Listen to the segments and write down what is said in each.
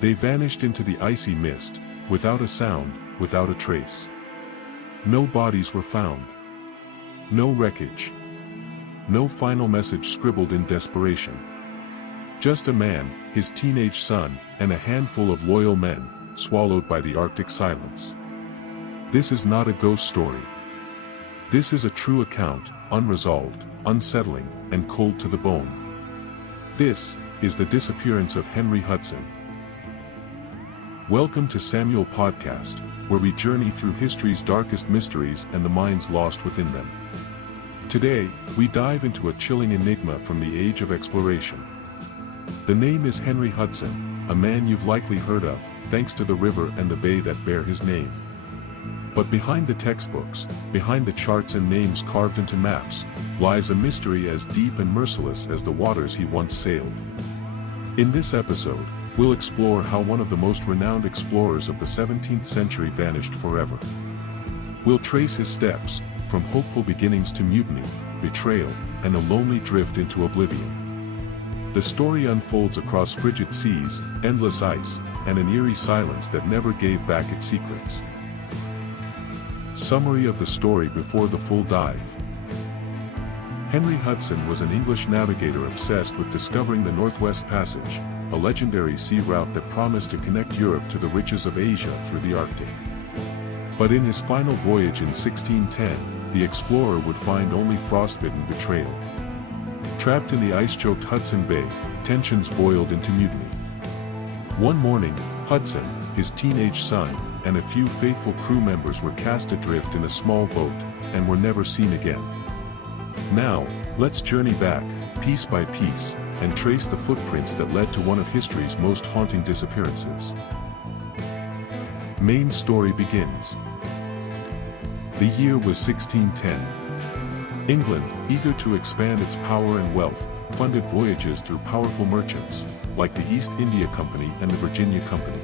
They vanished into the icy mist, without a sound, without a trace. No bodies were found. No wreckage. No final message scribbled in desperation. Just a man, his teenage son, and a handful of loyal men, swallowed by the Arctic silence. This is not a ghost story. This is a true account, unresolved, unsettling, and cold to the bone. This is the disappearance of Henry Hudson. Welcome to Samuel Podcast, where we journey through history's darkest mysteries and the minds lost within them. Today, we dive into a chilling enigma from the age of exploration. The name is Henry Hudson, a man you've likely heard of, thanks to the river and the bay that bear his name. But behind the textbooks, behind the charts and names carved into maps, lies a mystery as deep and merciless as the waters he once sailed. In this episode, we'll explore how one of the most renowned explorers of the 17th century vanished forever. We'll trace his steps, from hopeful beginnings to mutiny, betrayal, and a lonely drift into oblivion. The story unfolds across frigid seas, endless ice, and an eerie silence that never gave back its secrets. Summary of the story before the full dive. Henry Hudson was an English navigator obsessed with discovering the Northwest Passage, a legendary sea route that promised to connect Europe to the riches of Asia through the Arctic. But in his final voyage in 1610, the explorer would find only frostbitten betrayal. Trapped in the ice-choked Hudson Bay, tensions boiled into mutiny. One morning, Hudson, his teenage son, and a few faithful crew members were cast adrift in a small boat, and were never seen again. Now, let's journey back, piece by piece, and trace the footprints that led to one of history's most haunting disappearances. Main story begins. The year was 1610. England, eager to expand its power and wealth, funded voyages through powerful merchants, like the East India Company and the Virginia Company.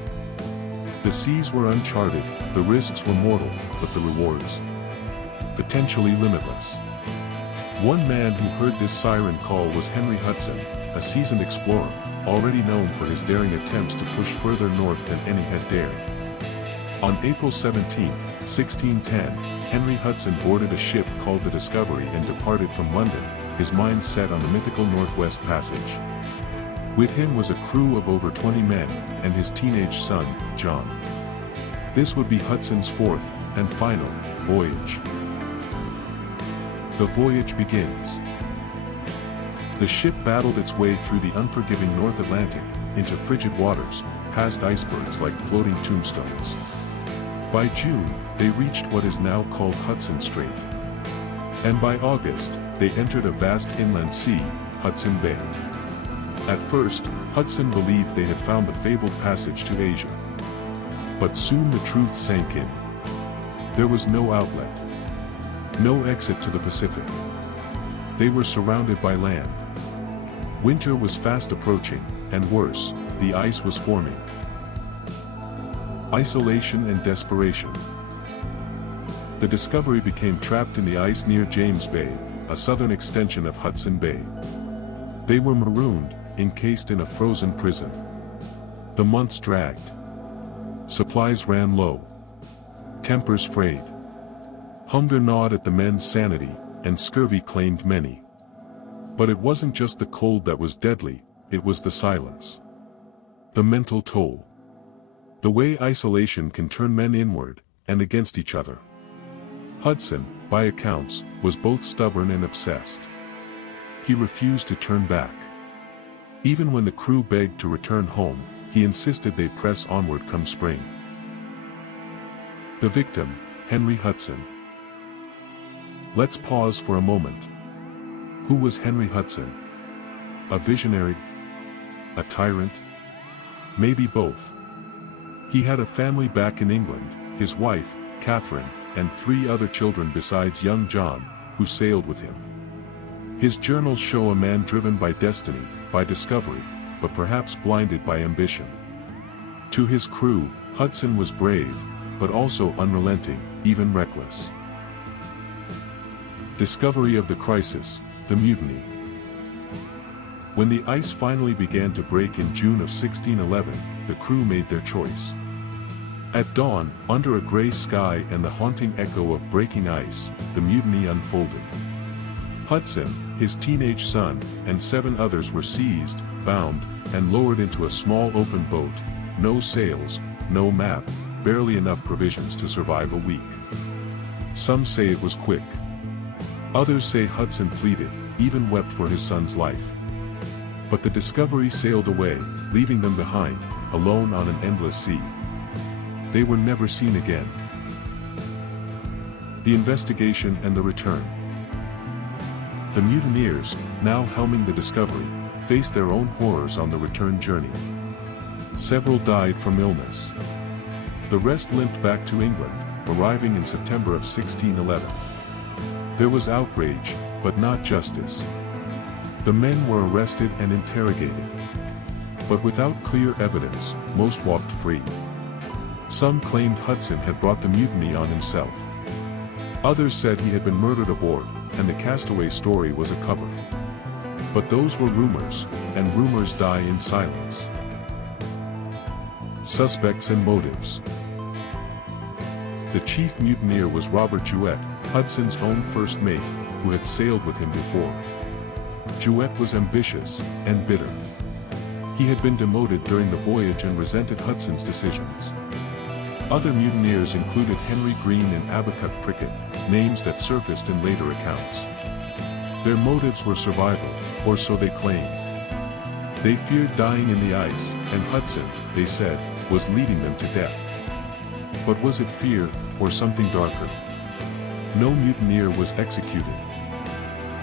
The seas were uncharted, the risks were mortal, but the rewards potentially limitless. One man who heard this siren call was Henry Hudson, a seasoned explorer, already known for his daring attempts to push further north than any had dared. On April 17, 1610, Henry Hudson boarded a ship called the Discovery and departed from London, his mind set on the mythical Northwest Passage. With him was a crew of over 20 men, and his teenage son, John. This would be Hudson's fourth, and final, voyage. The voyage begins. The ship battled its way through the unforgiving North Atlantic, into frigid waters, past icebergs like floating tombstones. By June, they reached what is now called Hudson Strait. And by August, they entered a vast inland sea, Hudson Bay. At first, Hudson believed they had found the fabled passage to Asia. But soon the truth sank in. There was no outlet. No exit to the Pacific. They were surrounded by land. Winter was fast approaching, and worse, the ice was forming. Isolation and desperation. The Discovery became trapped in the ice near James Bay, a southern extension of Hudson Bay. They were marooned, encased in a frozen prison. The months dragged. Supplies ran low. Tempers frayed. Hunger gnawed at the men's sanity, and scurvy claimed many. But it wasn't just the cold that was deadly, it was the silence. The mental toll. The way isolation can turn men inward, and against each other. Hudson, by accounts, was both stubborn and obsessed. He refused to turn back. Even when the crew begged to return home, he insisted they press onward come spring. The victim, Henry Hudson. Let's pause for a moment. Who was Henry Hudson? A visionary? A tyrant? Maybe both. He had a family back in England, his wife, Catherine, and 3 other children besides young John, who sailed with him. His journals show a man driven by destiny, by discovery, but perhaps blinded by ambition. To his crew, Hudson was brave, but also unrelenting, even reckless. Discovery of the crisis, the mutiny. When the ice finally began to break in June of 1611, the crew made their choice. At dawn, under a gray sky and the haunting echo of breaking ice, the mutiny unfolded. Hudson, his teenage son, and 7 others were seized, bound, and lowered into a small open boat, no sails, no map, barely enough provisions to survive a week. Some say it was quick. Others say Hudson pleaded, even wept for his son's life. But the Discovery sailed away, leaving them behind, alone on an endless sea. They were never seen again. The investigation and the return. The mutineers, now helming the Discovery, faced their own horrors on the return journey. Several died from illness. The rest limped back to England, arriving in September of 1611. There was outrage, but not justice. The men were arrested and interrogated. But without clear evidence, most walked free. Some claimed Hudson had brought the mutiny on himself. Others said he had been murdered aboard, and the castaway story was a cover. But those were rumors, and rumors die in silence. Suspects and motives. The chief mutineer was Robert Juet, Hudson's own first mate, who had sailed with him before. Juet was ambitious and bitter. He had been demoted during the voyage and resented Hudson's decisions. Other mutineers included Henry Green and Abacut Prickett, names that surfaced in later accounts. Their motives were survival, or so they claimed. They feared dying in the ice, and Hudson, they said, was leading them to death. But was it fear, or something darker? No mutineer was executed.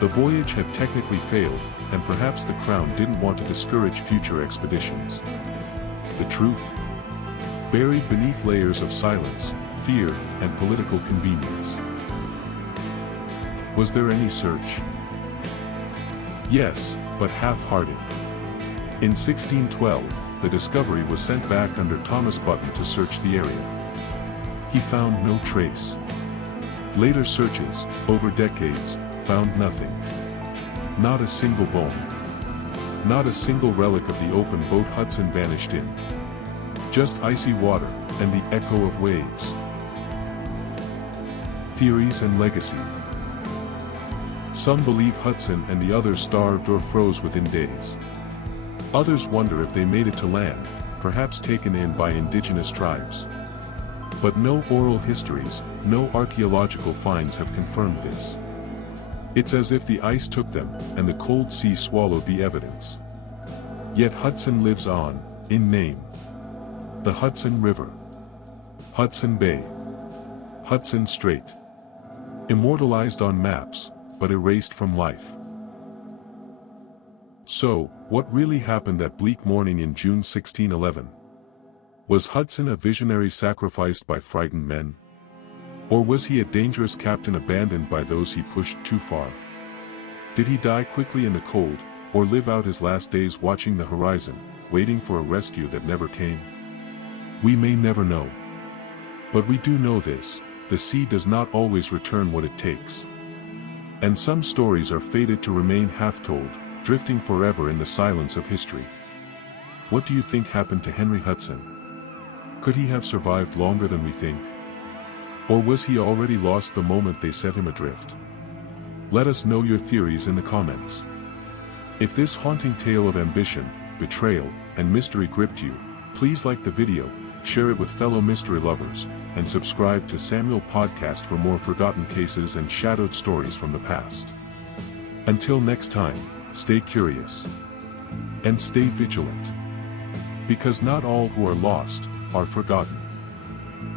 The voyage had technically failed, and perhaps the Crown didn't want to discourage future expeditions. The truth? Buried beneath layers of silence, fear, and political convenience. Was there any search? Yes, but half-hearted. In 1612, the Discovery was sent back under Thomas Button to search the area. He found no trace. Later searches, over decades, found nothing. Not a single bone. Not a single relic of the open boat Hudson vanished in. Just icy water, and the echo of waves. Theories and legacy. Some believe Hudson and the others starved or froze within days. Others wonder if they made it to land, perhaps taken in by indigenous tribes. But no oral histories, no archaeological finds have confirmed this. It's as if the ice took them, and the cold sea swallowed the evidence. Yet Hudson lives on, in name. The Hudson River. Hudson Bay. Hudson Strait. Immortalized on maps, but erased from life. So, what really happened that bleak morning in June 1611? Was Hudson a visionary sacrificed by frightened men? Or was he a dangerous captain abandoned by those he pushed too far? Did he die quickly in the cold, or live out his last days watching the horizon, waiting for a rescue that never came? We may never know. But we do know this: the sea does not always return what it takes. And some stories are fated to remain half-told, drifting forever in the silence of history. What do you think happened to Henry Hudson? Could he have survived longer than we think? Or was he already lost the moment they set him adrift? Let us know your theories in the comments. If this haunting tale of ambition, betrayal, and mystery gripped you, please like the video, share it with fellow mystery lovers, and subscribe to Samuel Podcast for more forgotten cases and shadowed stories from the past. Until next time, stay curious. And stay vigilant. Because not all who are lost, are forgotten.